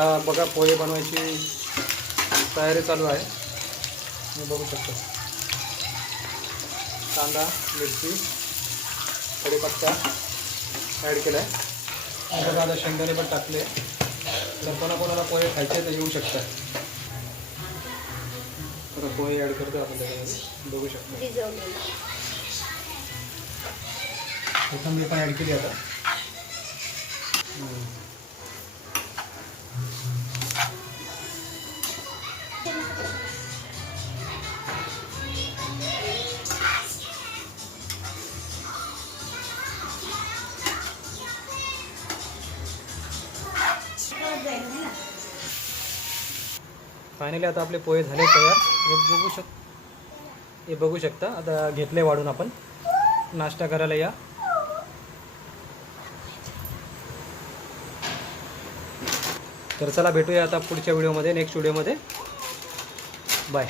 बघा पोहे बनवायची तयारी चालू आहे. तुम्ही बघू शकता. कांदा, मिरची, कढीपत्ता ॲड केला आहे. बघा आता शेंगदाणे पण टाकले. तर कोणाकोणाला पोहे खायचे तर येऊ शकतात. तर पोहे ॲड करतो आपण त्याच्यामध्ये. बघू शकता. कोथिंबीर पण ॲड केली आता. फायनली आता आपले पोहे झाले तयार. हे बघू शकता. आता घेतले वाढून. आपण नाश्ता करायला या. तर चला भेटूया आता पुढच्या व्हिडिओमध्ये, नेक्स्ट व्हिडिओमध्ये. बाय.